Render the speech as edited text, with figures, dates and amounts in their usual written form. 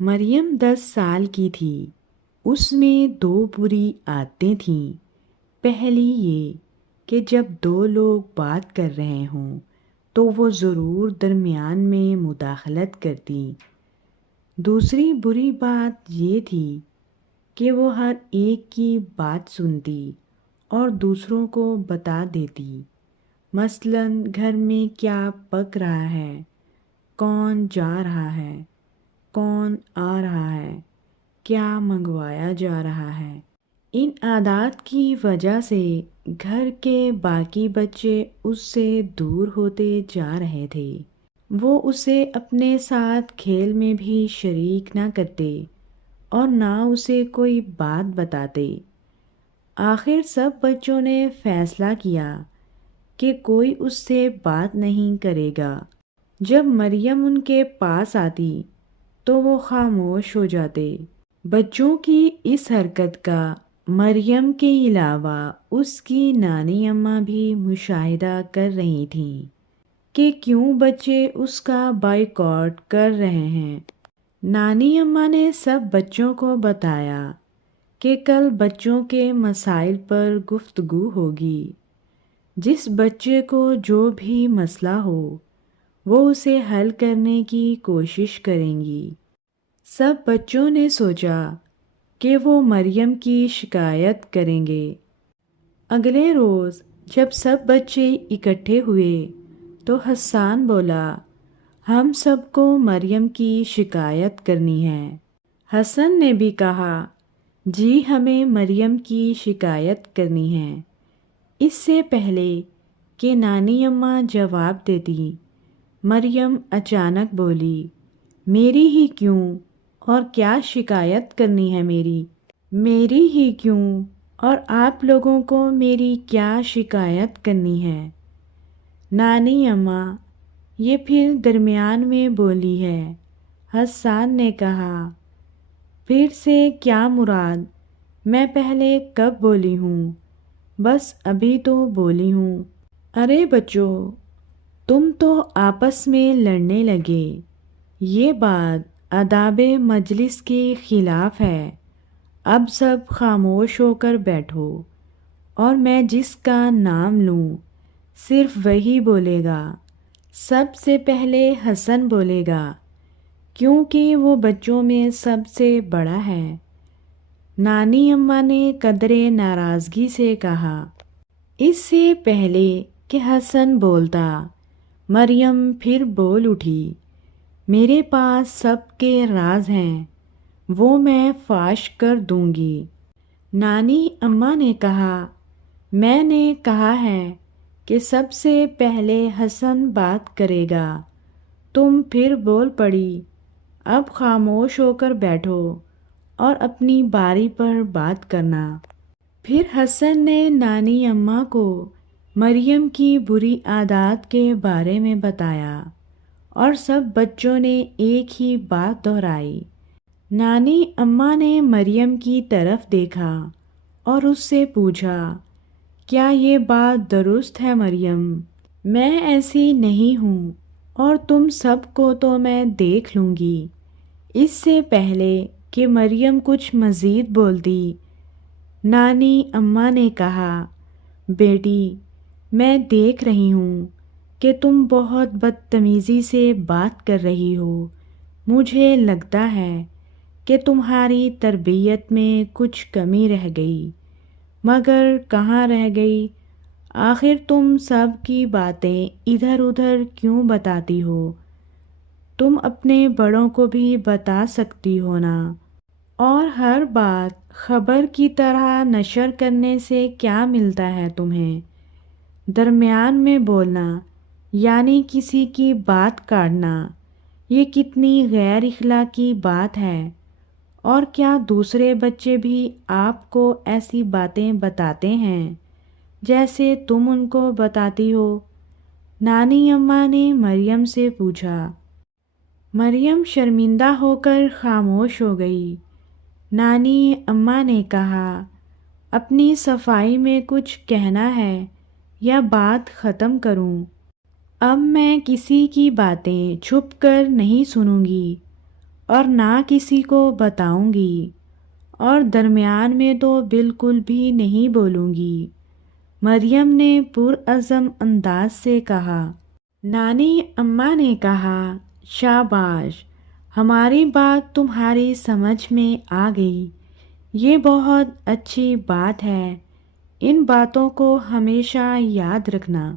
مریم 10 سال کی تھی۔ اس میں 2 بری عادتیں تھیں۔ پہلی یہ کہ جب 2 لوگ بات کر رہے ہوں تو وہ ضرور درمیان میں مداخلت کرتی۔ دوسری بری بات یہ تھی کہ وہ ہر ایک کی بات سنتی اور دوسروں کو بتا دیتی۔ مثلاً گھر میں کیا پک رہا ہے، کون جا رہا ہے، کون آ رہا ہے، کیا منگوایا جا رہا ہے۔ ان عادات کی وجہ سے گھر کے باقی بچے اس سے دور ہوتے جا رہے تھے۔ وہ اسے اپنے ساتھ کھیل میں بھی شریک نہ کرتے اور نہ اسے کوئی بات بتاتے۔ آخر سب بچوں نے فیصلہ کیا کہ کوئی اس سے بات نہیں کرے گا۔ جب مریم ان کے پاس آتی تو وہ خاموش ہو جاتے۔ بچوں کی اس حرکت کا مریم کے علاوہ اس کی نانی اماں بھی مشاہدہ کر رہی تھیں کہ کیوں بچے اس کا بائیکاٹ کر رہے ہیں۔ نانی اماں نے سب بچوں کو بتایا کہ کل بچوں کے مسائل پر گفتگو ہوگی۔ جس بچے کو جو بھی مسئلہ ہو وہ اسے حل کرنے کی کوشش کریں گی۔ سب بچوں نے سوچا کہ وہ مریم کی شکایت کریں گے۔ اگلے روز جب سب بچے اکٹھے ہوئے تو حسان بولا، ہم سب کو مریم کی شکایت کرنی ہے۔ حسن نے بھی کہا، جی ہمیں مریم کی شکایت کرنی ہے۔ اس سے پہلے کہ نانی اماں جواب دیتی، مریم اچانک بولی، میری ہی کیوں، اور کیا شکایت کرنی ہے میری ہی کیوں، اور آپ لوگوں کو میری کیا شکایت کرنی ہے؟ نانی اماں یہ پھر درمیان میں بولی ہے۔ حسان نے کہا، پھر سے کیا مراد؟ میں پہلے کب بولی ہوں؟ بس ابھی تو بولی ہوں۔ ارے بچوں، تم تو آپس میں لڑنے لگے۔ یہ بات آداب مجلس کے خلاف ہے۔ اب سب خاموش ہو کر بیٹھو اور میں جس کا نام لوں صرف وہی بولے گا۔ سب سے پہلے حسن بولے گا کیونکہ وہ بچوں میں سب سے بڑا ہے۔ نانی اماں نے قدرے ناراضگی سے کہا۔ اس سے پہلے کہ حسن بولتا مریم پھر بول اٹھی، میرے پاس سب کے راز ہیں، وہ میں فاش کر دوں گی۔ نانی اماں نے کہا، میں نے کہا ہے کہ سب سے پہلے حسن بات کرے گا۔ تم پھر بول پڑی، اب خاموش ہو کر بیٹھو اور اپنی باری پر بات کرنا۔ پھر حسن نے نانی اماں کو مریم کی بری عادات کے بارے میں بتایا اور سب بچوں نے ایک ہی بات دہرائی۔ نانی اماں نے مریم کی طرف دیکھا اور اس سے پوچھا، کیا یہ بات درست ہے مریم؟ میں ایسی نہیں ہوں اور تم سب کو تو میں دیکھ لوں گی۔ اس سے پہلے کہ مریم کچھ مزید بولتی، نانی اماں نے کہا، بیٹی میں دیکھ رہی ہوں کہ تم بہت بدتمیزی سے بات کر رہی ہو۔ مجھے لگتا ہے کہ تمہاری تربیت میں کچھ کمی رہ گئی، مگر کہاں رہ گئی؟ آخر تم سب کی باتیں ادھر ادھر کیوں بتاتی ہو؟ تم اپنے بڑوں کو بھی بتا سکتی ہو نا۔ اور ہر بات خبر کی طرح نشر کرنے سے کیا ملتا ہے تمہیں؟ درمیان میں بولنا یعنی کسی کی بات کاٹنا، یہ کتنی غیر اخلاقی بات ہے۔ اور کیا دوسرے بچے بھی آپ کو ایسی باتیں بتاتے ہیں جیسے تم ان کو بتاتی ہو؟ نانی اماں نے مریم سے پوچھا۔ مریم شرمندہ ہو کر خاموش ہو گئی۔ نانی اماں نے کہا، اپنی صفائی میں کچھ کہنا ہے یا بات ختم کروں؟ اب میں کسی کی باتیں چھپ کر نہیں سنوں گی اور نہ کسی کو بتاؤں گی، اور درمیان میں تو بالکل بھی نہیں بولوں گی۔ مریم نے پرعزم انداز سے کہا۔ نانی اماں نے کہا، شاباش، ہماری بات تمہاری سمجھ میں آ گئی، یہ بہت اچھی بات ہے، ان باتوں کو ہمیشہ یاد رکھنا۔